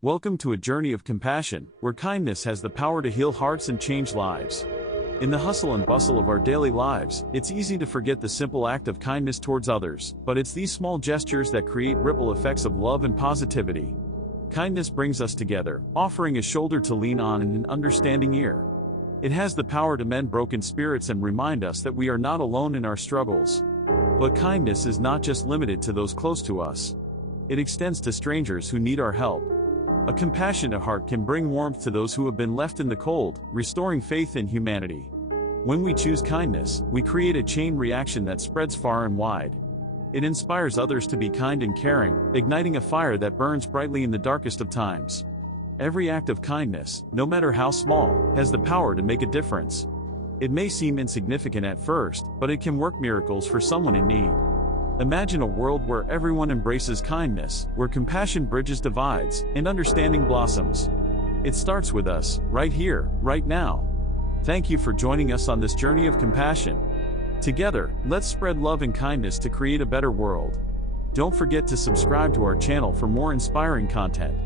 Welcome to a journey of compassion, where kindness has the power to heal hearts and change lives. In the hustle and bustle of our daily lives, it's easy to forget the simple act of kindness towards others, but it's these small gestures that create ripple effects of love and positivity. Kindness brings us together, offering a shoulder to lean on and an understanding ear. It has the power to mend broken spirits and remind us that we are not alone in our struggles. But kindness is not just limited to those close to us. It extends to strangers who need our help. A compassionate heart can bring warmth to those who have been left in the cold, restoring faith in humanity. When we choose kindness, we create a chain reaction that spreads far and wide. It inspires others to be kind and caring, igniting a fire that burns brightly in the darkest of times. Every act of kindness, no matter how small, has the power to make a difference. It may seem insignificant at first, but it can work miracles for someone in need. Imagine a world where everyone embraces kindness, where compassion bridges divides, and understanding blossoms. It starts with us, right here, right now. Thank you for joining us on this journey of compassion. Together, let's spread love and kindness to create a better world. Don't forget to subscribe to our channel for more inspiring content.